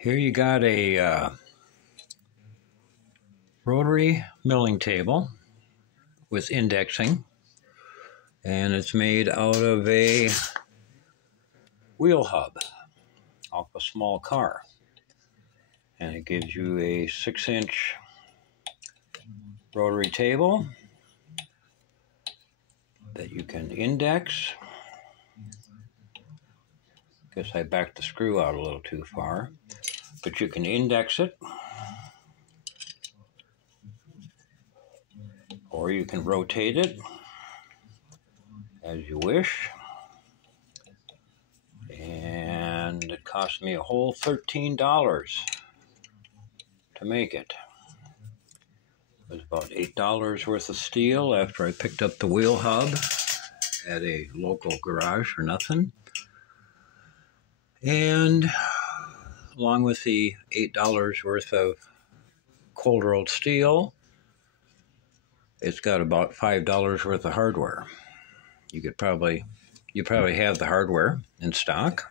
Here you got a rotary milling table with indexing, and it's made out of a wheel hub off a small car. And it gives you a 6-inch rotary table that you can index. Guess I backed the screw out a little too far, but you can index it, or you can rotate it as you wish. And it cost me a whole $13 to make it. It was about $8 worth of steel after I picked up the wheel hub at a local garage for nothing. And along with the $8 worth of cold rolled steel, it's got about $5 worth of hardware. You probably have the hardware in stock,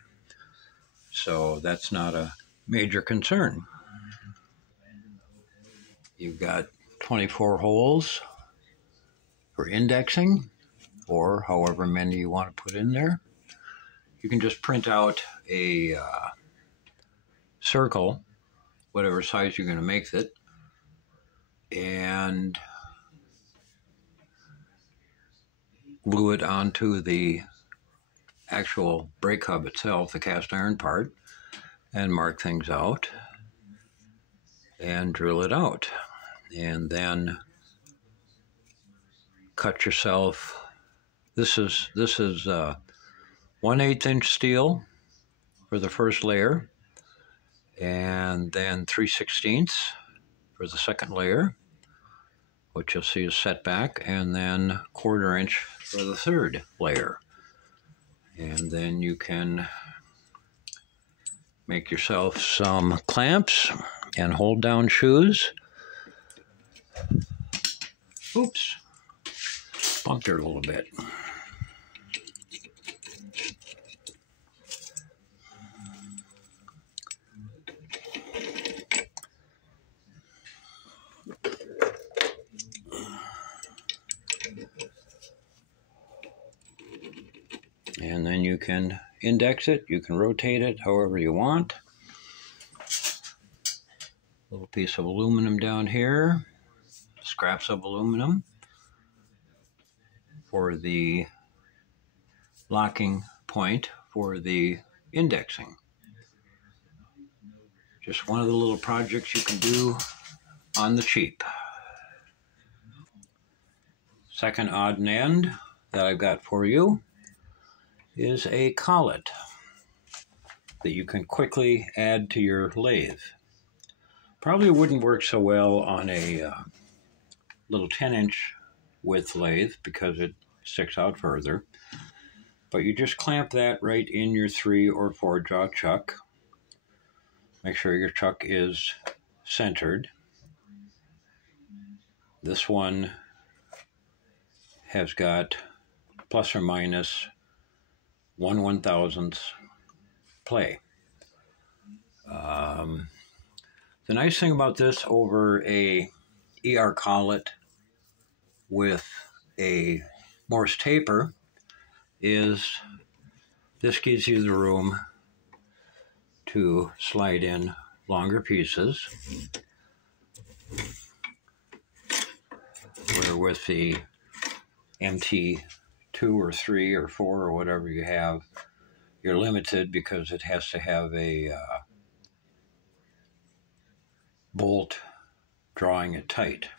so that's not a major concern. You've got 24 holes for indexing, or however many you want to put in there. You can just print out a circle, whatever size you're going to make it, and glue it onto the actual brake hub itself, the cast iron part, and mark things out and drill it out. And then cut yourself, this is 1/8 inch steel for the first layer, and then 3/16 for the second layer, which you'll see is set back, and then 1/4 inch for the third layer. And then you can make yourself some clamps and hold down shoes. Oops, bumped her a little bit. And then you can index it, you can rotate it however you want. Little piece of aluminum down here, scraps of aluminum for the locking point for the indexing. Just one of the little projects you can do on the cheap. Second odd and end that I've got for you is a collet that you can quickly add to your lathe. Probably wouldn't work so well on a little 10-inch width lathe because it sticks out further. But you just clamp that right in your 3 or 4 jaw chuck. Make sure your chuck is centered. This one has got plus or minus 1/1000th play. The nice thing about this over a ER collet with a Morse taper is this gives you the room to slide in longer pieces, where with the MT2 or 3 or 4 or whatever you have, you're limited because it has to have a bolt drawing it tight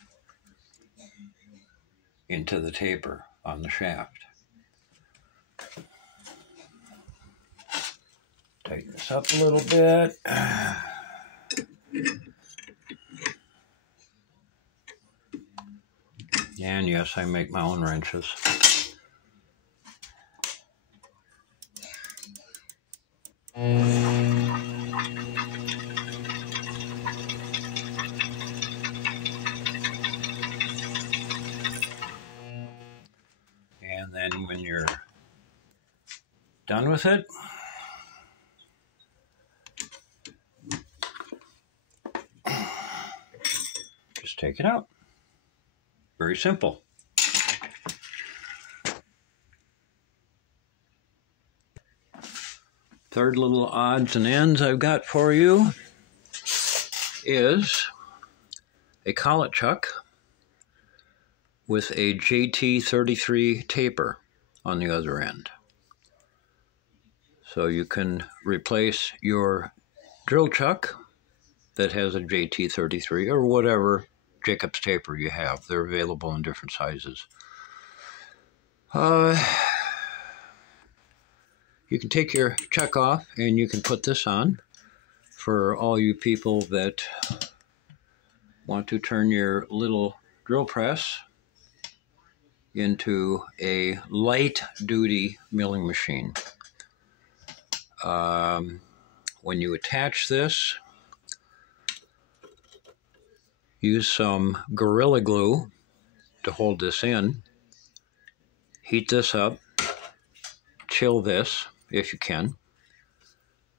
into the taper on the shaft. Tighten this up a little bit. And yes, I make my own wrenches. And then when you're done with it, take it out. Very simple. Third little odds and ends I've got for you is a collet chuck with a JT33 taper on the other end. So you can replace your drill chuck that has a JT33 or whatever Jacobs taper you have. They're available in different sizes. You can take your chuck off and you can put this on for all you people that want to turn your little drill press into a light-duty milling machine. When you attach this, use some Gorilla Glue to hold this in. Heat this up. Chill this if you can.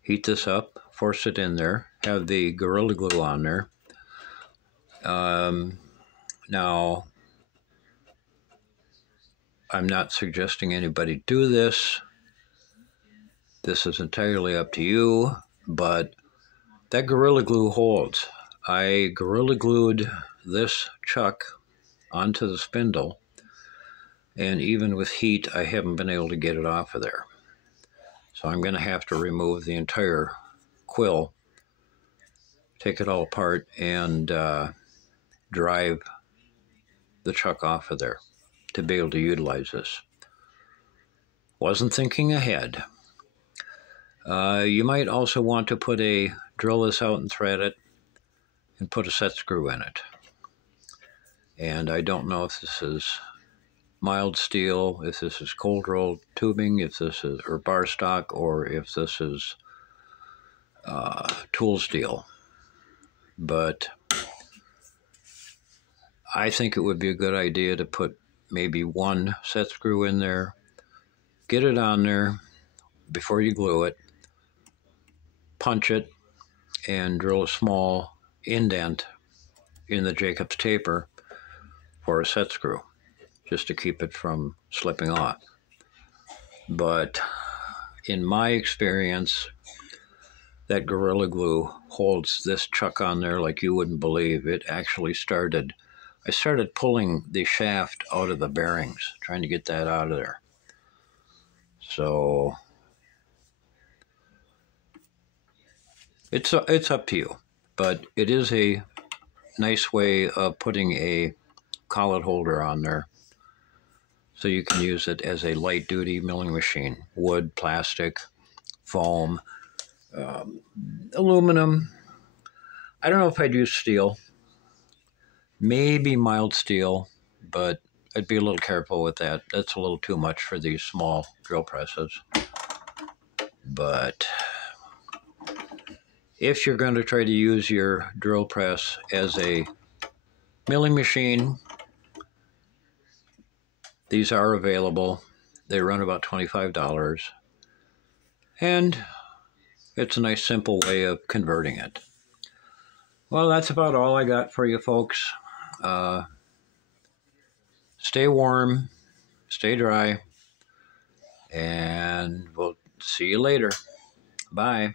Heat this up. Force it in there. Have the Gorilla Glue on there. Now, I'm not suggesting anybody do this. This is entirely up to you, but that Gorilla Glue holds. I Gorilla Glued this chuck onto the spindle, and even with heat, I haven't been able to get it off of there. So I'm going to have to remove the entire quill, take it all apart, and drive the chuck off of there to be able to utilize this. Wasn't thinking ahead. You might also want to drill this out and thread it and put a set screw in it. And I don't know if this is mild steel, if this is cold rolled tubing, if this is or bar stock, or if this is tool steel. But I think it would be a good idea to put maybe one set screw in there, get it on there before you glue it, punch it, and drill a small indent in the Jacobs taper for a set screw, just to keep it from slipping off. But in my experience, that Gorilla Glue holds this chuck on there like you wouldn't believe. It actually I started pulling the shaft out of the bearings, trying to get that out of there. So it's up to you, but it is a nice way of putting a collet holder on there, so you can use it as a light-duty milling machine. Wood, plastic, foam, aluminum. I don't know if I'd use steel. Maybe mild steel, but I'd be a little careful with that. That's a little too much for these small drill presses. But if you're going to try to use your drill press as a milling machine, these are available. They run about $25. And it's a nice, simple way of converting it. Well, that's about all I got for you folks. Stay warm, stay dry, and we'll see you later. Bye.